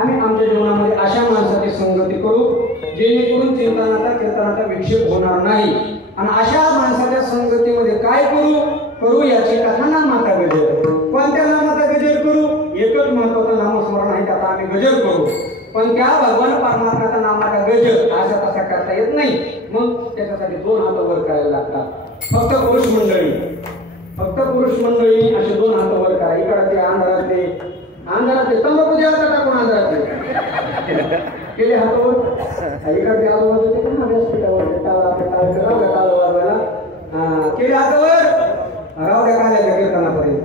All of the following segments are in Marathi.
आम्ही आमच्या जीवनामध्ये अशा माणसाची संगती करू जेणेकरून चिंतनाचा कीर्तनाचा विक्षेप होणार नाही आणि अशा माणसाच्या संगतीमध्ये काय करू याची कथा नामाचा गजर. कोणत्या नामाचा गजर करू? एकच महत्वाचं नामस्मरण आहे, त्याचा आम्ही गजर करू. पण त्या भगवान परमात्म्याचा नामाचा गजर असा तसा करता येत नाही. मग त्याच्यासाठी 2 हात वर करायला लागतात. फक्त पुरुष मंडळी असे 2 हात वर करा. इकडे अंधारात तंबाखू द्यायचा टाकून अंधारात केले हातावर इकडे आजूबाजूचे ना व्यासपीठावर केले हातावर राव द्या काल्याच्या कीर्तनापर्यंत.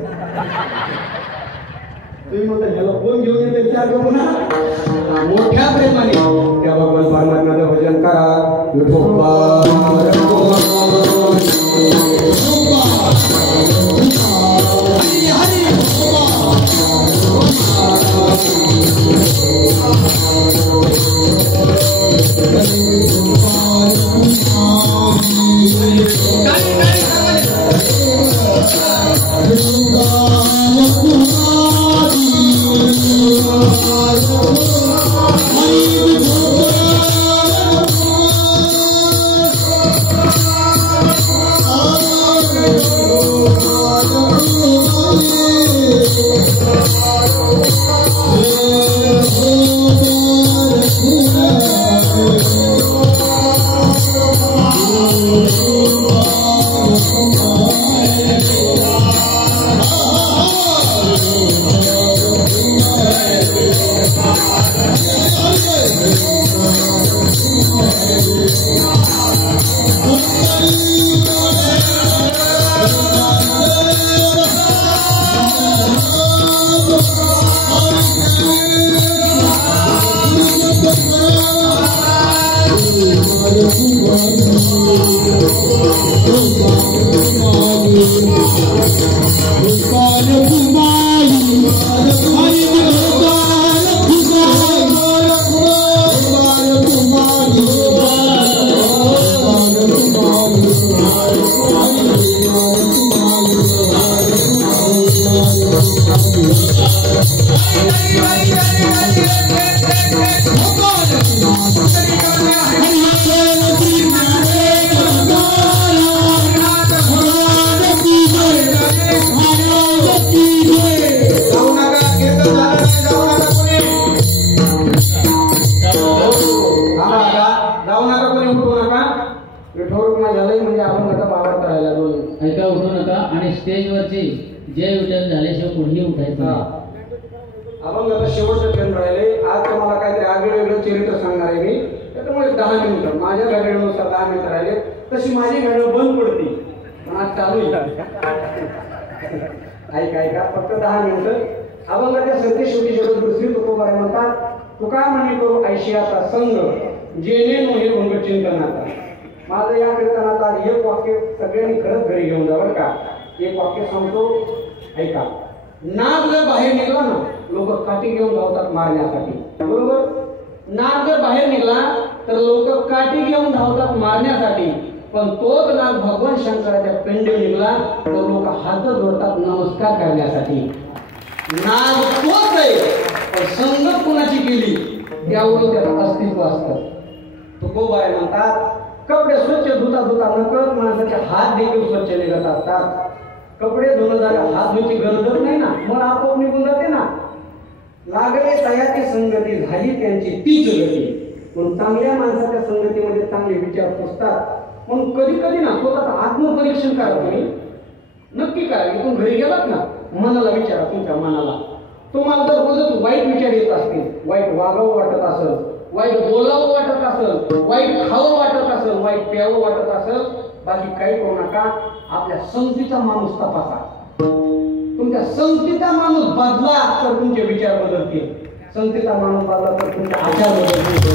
तुम्ही म्हणता ह्याला फोन घेऊन येते विचार करू ना. मोठ्या प्रेमाने त्या भगवान परमात्म्याचं भजन करा. अभंगाचा शेवटचं ट्रेन राहिले. आज तुम्हाला काहीतरी आगळं वेगळं चरित्र सांगणार आहे मी. त्याच्यामुळे 10 मिनिटं माझ्या घड्याळानुसार 10 मिनिटं राहिले. तशी माझी घड्याळ बंद पडती पण आज चालू ऐका फक्त 10 मिनिटं. अभंगाच्या सरते शेवटी दुसरी तुकोबाई म्हणतात, तुका म्हणे करू ऐशियाचा संग जेणे नोहे भंग चिंतनाचा. माझं या कीर्तनाचा एक वाक्य सगळ्यांनी खरंच घरी घेऊन जा बरं का. एक वाक्य सांगतो ऐका. नाग जर बाहेर निघला ना लोक काठी घेऊन धावतात मारण्यासाठी. बरोबर. नाग जर बाहेर निघला तर लोक काठी घेऊन धावतात मारण्यासाठी. पण तोच नाग भगवान शंकराच्या पिंडीवर निघला तर लोक हात जोडतात नमस्कार करण्यासाठी. नाग तोच आहे पण संगत कुणाची केली त्यावर त्याचं अस्तित्व असतं. तुकोबाई म्हणतात, कपडे स्वच्छ धुता नकळत माणसाचे हात देखील स्वच्छ निघत असतात. कपडे धुणं झाले हात धुण्याची गरजच नाही ना, मग आपोआप निघून जाते ना. लागले तयाची संगती झाली त्यांची तीच गती. म्हणून चांगल्या माणसाच्या संगतीमध्ये चांगले विचार पोचतात. म्हणून कधी कधी ना स्वतःचं आत्मपरीक्षण करा. तुम्ही नक्की करा. इथून घरी गेलात ना मनाला विचारा, तुमच्या मनाला तुम्हाला जर रोजच वाईट विचार येत असतील, वाईट वागावं वाटत असेल, वाईट बोलावं वाटत असेल, वाईट खावं वाटत असेल, वाईट प्यावं वाटत असेल, बाकी काही करू नका. आपल्या संगतीचा माणूस तपासा. तुमच्या संगतीचा माणूस बदला तर तुमचे विचार बदलतील. संगतीचा माणूस बदला तर तुमचे आचार बदलतील.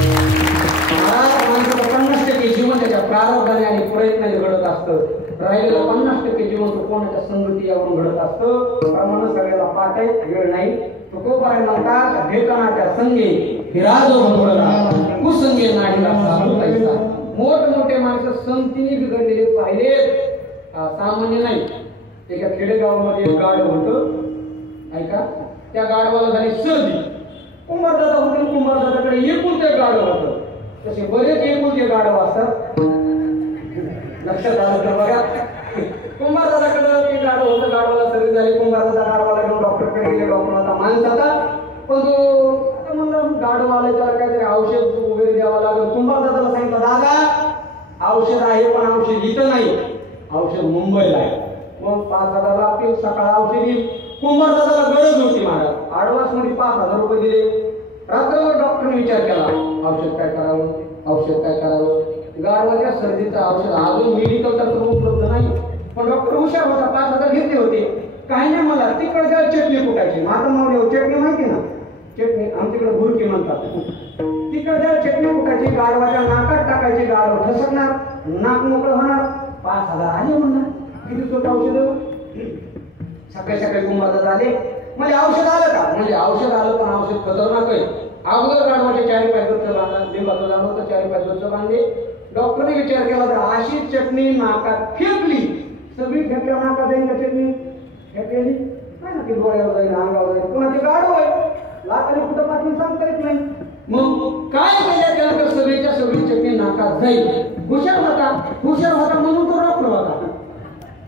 माणसाचं 50% जीवन त्याच्या प्रारब्धाने आणि प्रयत्नाने घडत असतं. राहिलेलं 50% जीवन तो कोणाच्या संगती यावरून घडत असतं. प्रमाण सगळ्याला पाठ आहे, वेळ नाही. तुकोबाई म्हणतात, भेकणाच्या संगे हिराजो म्हणून कुसंगे नाडीला साधू पैसा. संगतीने बिघडलेले पाहिले सामान्य नाही. एका खेडेगावामध्ये एक गाढव होतं. ऐका, त्या गाढवाला झाली सर्दी. कुंभारदादा होते, कुंभारदादाकडे एकूण ते गाढव होतं. तसे बरेच एकूणचे गाढव असतात. लक्षात आलं तर बघा, कुंभारदादाकडे ते गाढव होतं. गाढवाला सर्दी झाली. कुंभारदादा गाढवाला घेऊन डॉक्टरकडे गेले. डॉक्टर आता माणसाचा पण तो म्हणलं गाढव आलं, त्याला काहीतरी औषध वगैरे द्यावं लागेल. कुंभारदादाला सांगितलं, दादा औषध आहे पण औषध इथं नाही, औषध मुंबईला आहे. मग 5,000 लागतील, सकाळ औषध येईल. कुंभारदादाला गरज होती महाराज. ॲडव्हान्स मध्ये 5,000 रुपये दिले. रात्रभर डॉक्टरने विचार केला, औषध काय करावं, औषध काय करावं. गाढवाच्या सर्दीचं औषध अजून मेडिकल तर उपलब्ध नाही, पण डॉक्टर हुशार होता. 5,000 घेतले होते. काही नाही, मला तिकडच्या चटणी कुटायची. माझा मावली चटणी माहिती ना, चटणी आमच्याकडे भुरकी म्हणतात. तिकडच्या चटणी कुटायची, गाढवाच्या नाकात टाकायची. गाढव ठसकणार, नाक मोकळं होणार. 5,000 आले म्हणणार. किती सोपं औषध. सकाळी सकाळी कुंभारदादा आले. म्हणजे औषध आलं का, म्हणजे औषध आलं, पण औषध खतरनाक आहे. अगोदर गाढवाचे 4 पाय गच्च बांधला. लिंबाचं झाड होतं, 4 पाय गच्च बांधले. डॉक्टरने विचार केला, तर अशी चटणी नाकात फेकली. सगळी फेकल्या नाकात जाईल का चटणी फेकलेली नाही ना, ती डोळ्यावर जाईल, अंगावर जाईल. पुन्हा ते गाढव आहे, लाखाने कुठं पाठवून सांगता येत नाही. मग काय केलं त्यानंतर सगळीच्या सगळी चटणी नाकात जाईल. हुशार होता म्हणून तो डॉक्टर होता.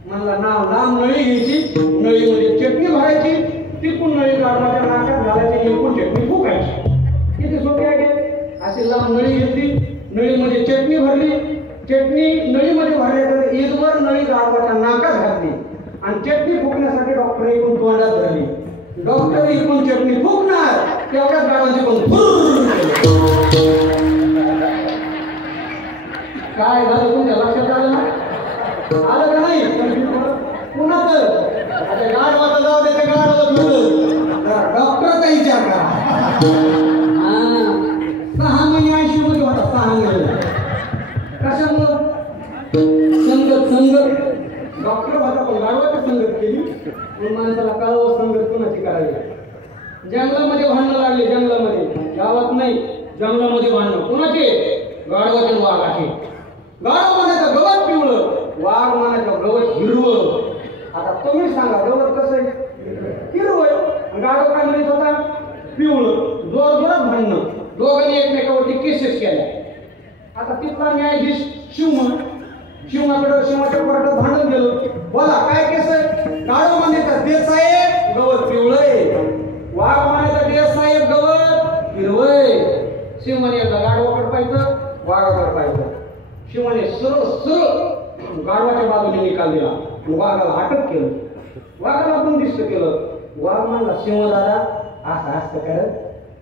म्हणला लांब नळी घ्यायची, नळीमध्ये चटणी भरायची, तिकून नळी गाढवाच्या नाकात घालायची, एकूण चटणी फुकायची. किती सोपी आहे. अशी लांब नळी घेतली, नळीमध्ये चटणी भरली. चटणी नळीमध्ये भरल्यानंतर इथवर नळी गाढवाच्या नाकात घातली आणि चटणी फुकण्यासाठी डॉक्टर एकूण तोंडात धरली. डॉक्टर एकूण चटणी फुकणार, तेवढ्याच गाढवाची पण काय झालं तुमच्या लक्षात आलं ना, आलं का नाही. पुन्हा तर आता गाढवाचा जाऊ दे, डॉक्टरचा विचार करा. 6 महिने ICU मध्ये होता. 6 महिने कशामुळं संगत. डॉक्टर होता पण गाढवाची संगत केली. पण माणसाला कळावं संगत कोणाची करावी. जंगलामध्ये भांडणं लागले. जंगलामध्ये, गावात नाही, जंगलामध्ये भांडणं. कोणाचे, गाढवाचे वाघाचे. गाढव म्हणायचं गवत पिवळं, वाघ म्हणायचं गवत हिरवं. आता तुम्ही सांगा, गवत कसं आहे, हिरवं. गाढव काय म्हणत होता, पिवळं. जोरात भांडणं. दोघांनी एकमेकावरती केसेस केल्या. आता तिथला न्यायाधीश शिवमाच्या कोर्टात भांडण गेलं. बोला काय केस आहे. गाढव म्हणायचं ते साहेब गवत पिवळंय, वाघ म्हणायचं ते साहेब गवत हिरवंय. शिव म्हणे गाढवाकडे पाहिजे, वाघाकडे पाहिजे. शिवाने सरळ गाढवाच्या बाजूने निकाल दिला. वाघाला अटक केलं. वाघाला पण दिसत केलं. वाघ म्हणला, सिंह दादा असं असतं करत,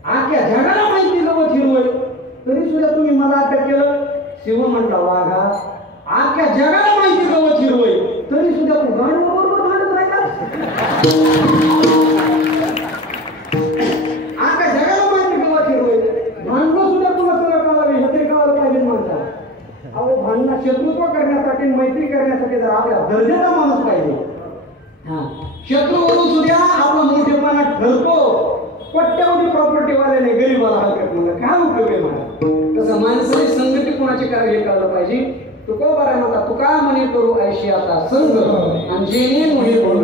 आख्या जगाला माहिती गवत हिरवंय, तरी सुद्धा तुम्ही मला अटक केलं. सिंह म्हटला, वाघा आख्या जगाला माहिती गवत हिरवंय, तरी सुद्धा तू गाढवाबरोबर भांडत राहिला. आख्या जगाला माहिती गवत हिरवंय, भांडणं सुद्धा तुला सगळं कळावे, हे तरी कळायला पाहिजे माणसाला. अहो, भांडणं शत्रुत्व करण्यासाठी, मैत्री करण्यासाठी जर आपल्या दर्जाचा माणूस पाहिजे. शत्रूवरून सुद्धा आपला मोठेपणा ठरतो. कोट्यावधी प्रॉपर्टी वाल्याने गरीबाला हलकत म्हणलं काय उपयोग आहे मला. तसं माणसाने संगती कोणाची करावी हे कळलं पाहिजे. तुकोबा म्हणता, तू का म्हणे करू ऐशी आता संग आणि जेणे मुळे बोलू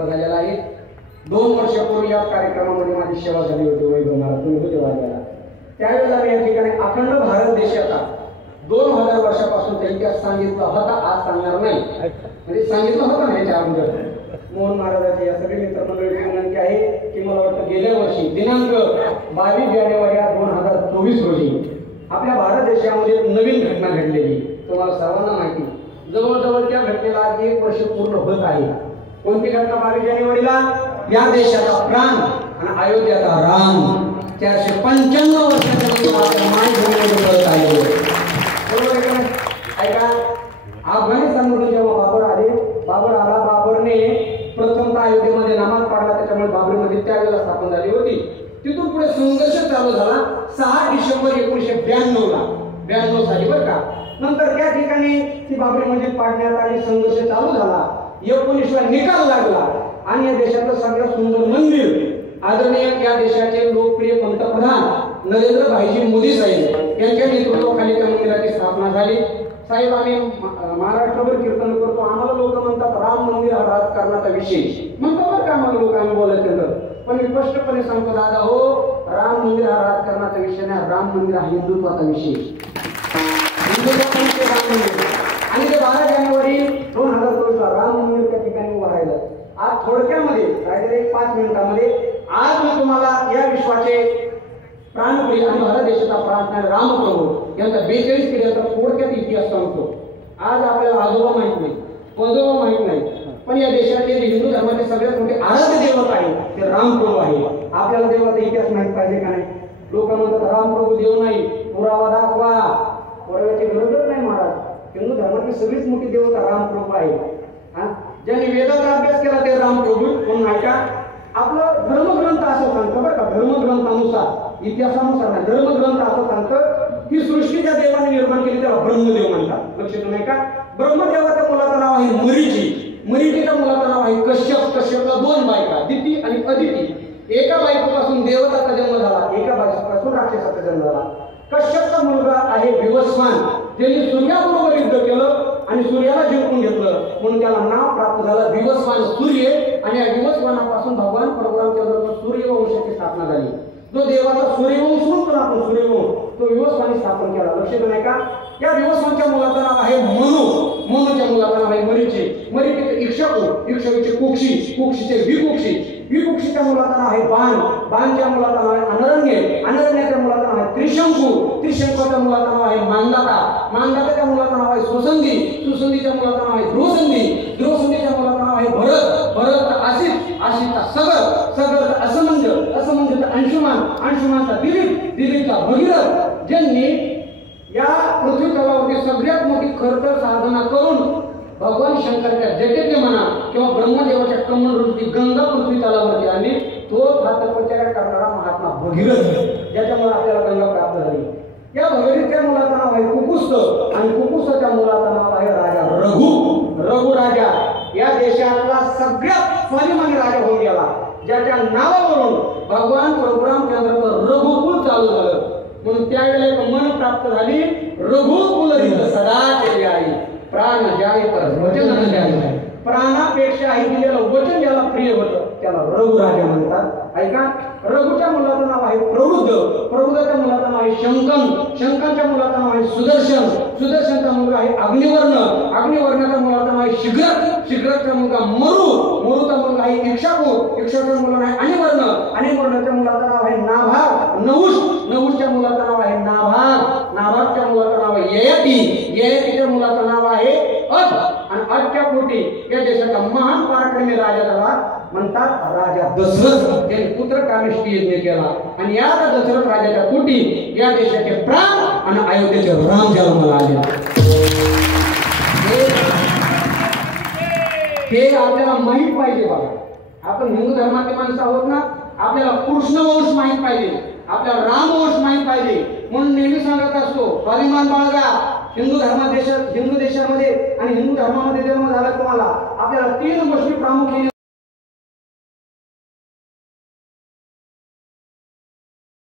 झालेला आहे. 2 वर्षापूर्वी या कार्यक्रमामध्ये माझी सेवा झाली होती. वैभव महाराज तुम्ही होते वाजवायला. त्यावेळेला मी या ठिकाणी अखंड भारत देशाचा 2000 वर्षापासून इतिहास सांगितला होता. आज सांगणार नाही, म्हणजे सांगितलं होतं ना याच्या अगोदर. मोहन महाराजांची या सगळी मित्रमंडळीची विनंती आहे की मला वाटतं गेल्या वर्षी दिनांक 22 जानेवारी 2024 रोजी आपल्या भारत देशामध्ये नवीन घटना घडलेली. तुम्हाला सर्वांना माहिती, जवळजवळ त्या घटनेला 1 वर्ष पूर्ण होत आहे. कोणती घटना 22 जानेवारीला? या देशाचा प्राण आणि अयोध्याचा राम 495 वर्षाच्या मायभूमीवर आले. बरोबर ऐका, अफगाणिस्तानमधून जेव्हा बाबर आले, बाबर आला, बाबरने प्रथमतः अयोध्येमध्ये नमाज पाडला. त्याच्यामुळे बाबरीमध्ये त्यावेळेला स्थापन झाली होती. तिथून पुढे संघर्ष चालू झाला. 6 डिसेंबर 1992 ला 92 साली बरं का नंतर त्या ठिकाणी ती बाबरी मस्जिद पाडण्यात आली, संघर्ष चालू झाला, 19ला निकाल लागला आणि या देशाचं सगळ्यात सुंदर मंदिर आदरणीय या देशाचे लोकप्रिय पंतप्रधान नरेंद्र भाईजी मोदी साहेब यांच्या नेतृत्वाखाली त्या मंदिराची स्थापना झाली. साहेब आम्ही महाराष्ट्रभर कीर्तन करतो, आम्हाला लोक म्हणतात राम मंदिर हा राजकारणाचा विषय म्हणतो बरं का, आम्हाला लोक आम्ही बोलायचं, पण मी स्पष्टपणे सांगतो दादा हो, राम मंदिर हा राजकारणाचा विषय नाही, राम मंदिर हा हिंदुत्वाचा विषय. हिंदुत्वाचा विषय राम मंदिर. आणि ते 12 जानेवारी 2024 राम मंदिर त्या ठिकाणी उभं राहिलं. आज थोडक्यामध्ये काहीतरी 5 मिनिटांमध्ये आज मी तुम्हाला या विश्वाचे प्राणप्रिय आणि भारत देशाचा प्राण रामप्रभू यांचा 42 पिढ्यांचा थोडक्यात इतिहास सांगतो. आज आपल्याला आजोबा माहित नाही, पजोबा माहित नाही, पण या देशाचे हिंदू धर्माचे सगळ्यात मोठे आराध्य दैवत आहे ते रामप्रभू आहे. आपल्याला देवाचा इतिहास माहित पाहिजे का नाही? लोक म्हणतात रामप्रभू देव नाही, पुरावा दाखवा. पुराव्याची गरजच नाही महाराज. हिंदू धर्माची सगळीच मोठी देवता रामप्रभू आहे. ज्यांनी वेदाचा अभ्यास केला ते रामप्रभू. म्हणून ऐका, आपलं धर्मग्रंथ असं सांगतं बरं का, धर्मग्रंथानुसार, इतिहासानुसार नाही, धर्मग्रंथ असं सांगतं की सृष्टीच्या देवाने निर्माण केली त्याला ब्रह्मदेव म्हणतात. लक्ष देऊ नये का? ब्रह्मदेवाच्या मुलाचं नाव आहे मरीची, मरीचीच्या मुलाचं नाव आहे कश्यप. कश्यपला 2 बायका, दिती आणि अदिती. एका बायकोपासून देवताचा जन्म झाला, एका बायकोपासून राक्षसाचा जन्म झाला. कश्यपचा मुलगा आहे विवस्वान, त्यांनी सूर्याबरोबर युद्ध केलं आणि सूर्याला जिंकून घेतलं, म्हणून त्याला नाव प्राप्त झालं विवस्वान सूर्य. आणि या विवस्वानापासून भगवान परशुरामचंद्र सूर्यवंशाची स्थापना झाली. जो देवाचा सूर्यवंश म्हणतो ना आपण, सूर्यवंश, तो विवस्वानी स्थापन केला. लक्षात नाही का? या विवस्वानच्या मुलाचं नाव आहे मनु, मनुच्या मुलाचं नाव आहे मरीची, मरीचीचे इक्षकू, इक्षकूचे कुक्षी, कुक्षीचे विकुक्षी, विकुक्षीच्या मुलाचं नाव आहे बाण, बाणच्या मुलाचं नाव आहे अनरण्य, अनरण्याच्या मुलाचं नाव आहे त्रिशंकू, त्रिशंकूच्या मुलाचं नाव आहे मांदाता, मांदाताच्या मुलाचं नाव आहे सुसंधी, सुसंधीच्या मुलाचं नाव आहे ध्रुवसंधी, ध्रुवसंधीच्या मुलाचं नाव आहे भरत, भरतचा आसित, आसितचा सगर, सगरचा असमंज, असमंजचा अंशुमान, अंशुमानचा दिलीप, दिलीपचा भगीरथ, ज्यांनी या पृथ्वी तलावरती सगळ्यात मोठी खरतर साधना करून भगवान शंकराच्या जटेतले म्हणा किंवा ब्रह्मदेवाच्या कमंडलूची गंगा पृथ्वी तलावरती आणली, तो हा तपश्चर्या करणारा महात्मा भगीरथ, ज्याच्यामुळे आपल्याला गंगा प्राप्त झाली. या भगीरथच्या मुलाचं नाव आहे कुकुस्त आणि कुकुस्तच्या मुलाचं नाव आहे राजा रघु, रघु राजा. या देशातला सगळ्यात स्वाभिमानी राजा होऊन गेला, ज्याच्या नावावरून भगवान परशुरामचंद्राचं रघुकुल चालू झालं. म्हणून त्यावेळेला एक मन प्राप्त झाली, रघुकुल सदा केली आई, प्राण जाय पर वचन न जाय. प्राणापेक्षा आई दिलेलं वचन ज्याला प्रिय होतं त्याला रघु राजा म्हणतात. ऐका, रघुच्या मुलाचं नाव आहे प्रवृद्ध, प्रवृद्धाच्या मुलाचं नाव आहे शंकन, शंकनच्या मुलाचं नाव आहे सुदर्शन, सुदर्शनचा मुलगा आहे अग्निवर्ण, अग्निवर्णाच्या मुलाचं नाव आहे शीघ्र, शीघ्रचा मुलगा मरु, मरुचा मुलगा आहे इक्षाकू, इक्षाचा मुलगा आहे अनिवर्ण, अनिवर्णाच्या मुलाचं नाव आहे नाभाग, नहुष, नहुषच्या मुलाचं नाव आहे नाभाग, नाभागच्या मुलाचं नाव आहे ययाती, ययातीच्या मुलाचं नाव आहे अज, आणि अजच्या पोटी या देशाचा महान पराक्रमी राजा झाला म्हणतात राजा दशरथ. यांनी पुत्र कामेष्टी यज्ञ केला आणि या दशरथ राजाच्या पोटी या देशाचे प्राण आणि अयोध्येचे राम जन्माला आले. हे आपल्याला माहित पाहिजे बघा. आपण हिंदू धर्माचे माणसं आहोत ना, आपल्याला कृष्णवंश माहित पाहिजे, आपल्याला रामवंश माहित पाहिजे. म्हणून नेहमी सांगत असतो स्वाभिमान बाळगा. हिंदू देशामध्ये आणि हिंदू धर्मामध्ये जन्म झाला तुम्हाला, आपल्याला 3 गोष्टी प्रामुख्याने